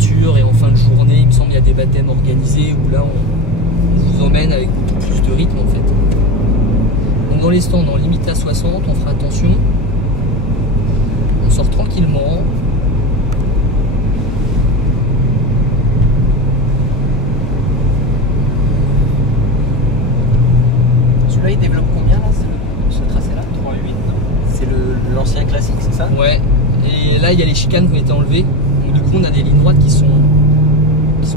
voiture et en fin de journée, il me semble, il y a des baptêmes organisés où là, on vous emmène avec beaucoup plus de rythme en fait. Donc dans les stands, on limite à 60, on fera attention. On sort tranquillement. Celui-là, il développe combien là, ce tracé-là? 3,8. C'est l'ancien classique, c'est ça? Ouais. Et là, il y a les chicanes qui ont été enlevées. Donc, du coup, on a des lignes droites qui sont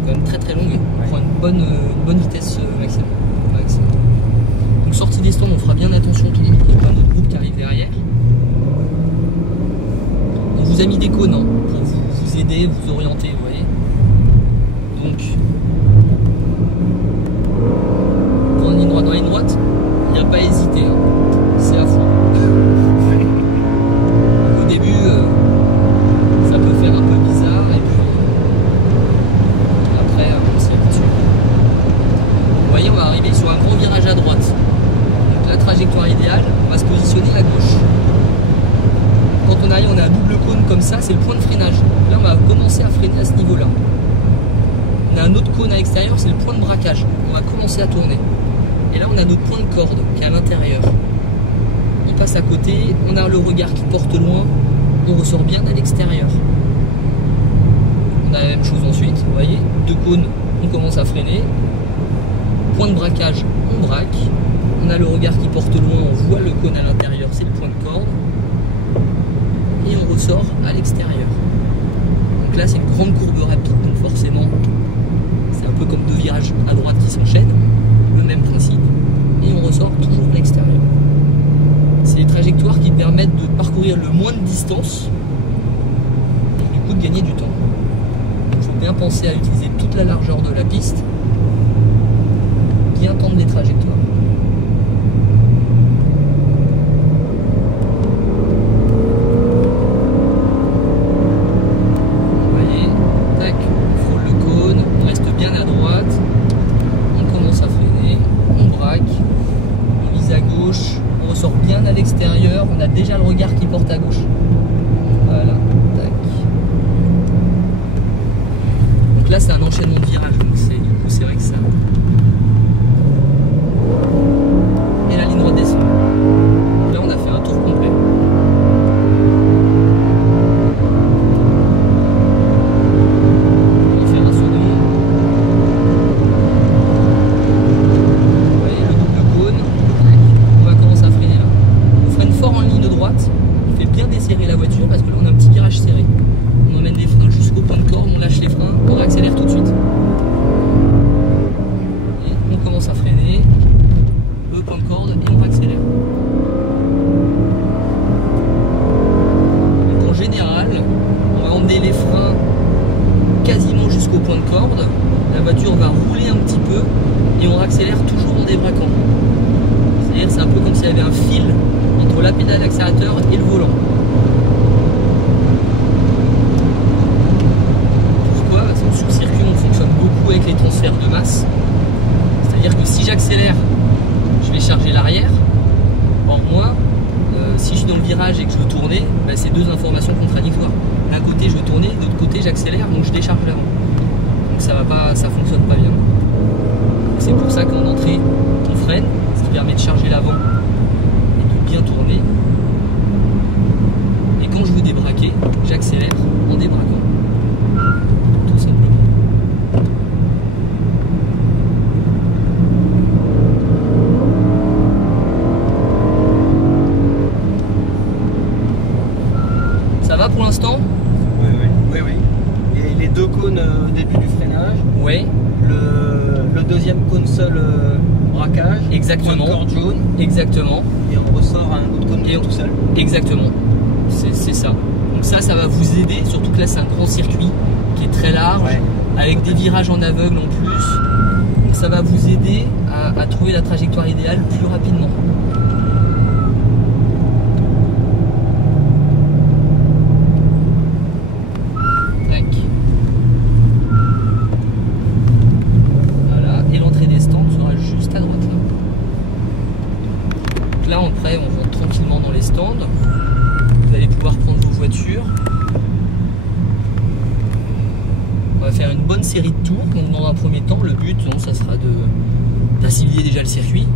quand même très très longues. On prend une bonne vitesse maximum. Donc, sortie des stands, on fera bien attention toujours qu'il n'y ait pas un autre groupe qui arrive derrière. On vous a mis des cônes hein, pour vous aider, vous orienter, vous voyez. Donc, prendre une ligne droite dans la ligne droite, il n'y a pas à hésiter. Hein. C'est à fond. Au début, ça peut faire un peu bizarre et puis après, on s'y habitue. Vous voyez, on va arriver sur un grand virage à droite. Donc la trajectoire idéale, on va se positionner à gauche. Quand on arrive, on a un double cône comme ça, c'est le point de freinage. Là, on va commencer à freiner à ce niveau-là. On a un autre cône à l'extérieur, c'est le point de braquage. On va commencer à tourner. Et là, on a notre point de corde qui est à l'intérieur. On passe à côté, on a le regard qui porte loin, on ressort bien à l'extérieur. On a la même chose ensuite, vous voyez, deux cônes, on commence à freiner. Point de braquage, on braque. On a le regard qui porte loin, on voit le cône à l'intérieur, c'est le point de corde. Et on ressort à l'extérieur. Donc là, c'est une grande courbe rapide, donc forcément, c'est un peu comme deux virages à droite qui s'enchaînent. Le même principe. Et on ressort toujours à l'extérieur. C'est des trajectoires qui permettent de parcourir le moins de distance et du coup de gagner du temps. Il faut bien penser à utiliser toute la largeur de la piste, bien tendre les trajectoires. Vous voyez, tac, on frôle le cône, on reste bien à droite, on commence à freiner, on braque, on vise à gauche. On ressort bien à l'extérieur, on a déjà le regard qui porte à gauche. Voilà, tac. Donc là, c'est un enchaînement de virages, donc du coup, c'est vrai que ça. Et la ligne droite descend. Là, on a fait un tour complet. On va faire un second. Vous voyez le double cône. On va commencer à freiner là. On freine fort en ligne de droite. On fait bien desserrer la voiture parce que là, on a un petit virage serré. On emmène les freins jusqu'au point de corde, on lâche les freins, on réaccélère tout de suite. Et on commence à freiner. Le point de corde et on réaccélère. Donc en général, on va emmener les freins quasiment jusqu'au point de corde. La voiture va rouler un petit peu et on réaccélère toujours en débraquant. C'est-à-dire c'est un peu comme s'il y avait un fil entre la pédale d'accélérateur et le volant. Pourquoi? Parce que sur le circuit on fonctionne beaucoup avec les transferts de masse. C'est-à-dire que si j'accélère, je vais charger l'arrière. Or moi, si je suis dans le virage et que je veux tourner, ben, c'est deux informations contradictoires. D'un côté je veux tourner, de l'autre côté j'accélère, donc je décharge l'avant. Donc ça va pas, ça fonctionne pas bien. C'est pour ça qu'en entrée, on freine, ce qui permet de charger l'avant et de bien tourner. Et quand je veux débraquer, j'accélère en débraquant. Tout simplement. Ça va pour l'instant? Oui. Et les deux cônes au début du freinage. Oui. Le deuxième cône seul braquage. Exactement. Corde jaune. Exactement. Et on ressort à un autre cône tout seul. Exactement. C'est ça. Donc ça va vous aider, surtout que là c'est un grand circuit qui est très large, avec des virages en aveugle en plus. Donc ça va vous aider à trouver la trajectoire idéale plus rapidement. Après, on rentre tranquillement dans les stands. Vous allez pouvoir prendre vos voitures. une série de tours. Donc dans un premier temps, le but, ça sera d'assimiler déjà le circuit.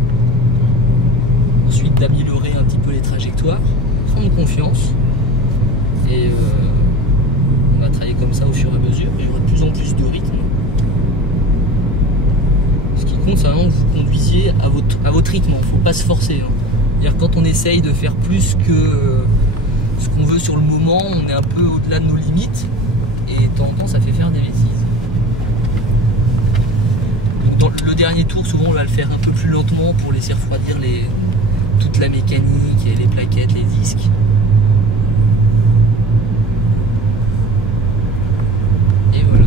Ensuite d'améliorer un petit peu les trajectoires, prendre confiance. Et on va travailler comme ça au fur et à mesure. Il y aura de plus en plus de rythme. Ce qui compte, c'est vraiment que vous conduisiez à votre rythme. Il ne faut pas se forcer. C'est-à-dire quand on essaye de faire plus que ce qu'on veut sur le moment, on est un peu au-delà de nos limites. Et de temps en temps, ça fait faire des bêtises. Donc dans le dernier tour, souvent, on va le faire un peu plus lentement pour laisser refroidir toute la mécanique, et les plaquettes, les disques. Et voilà.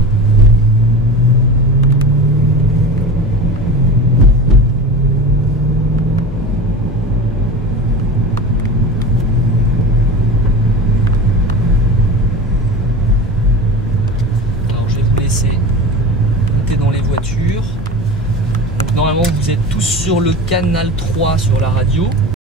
Alors je vais vous laisser monter dans les voitures. Donc, normalement vous êtes tous sur le canal 3 sur la radio.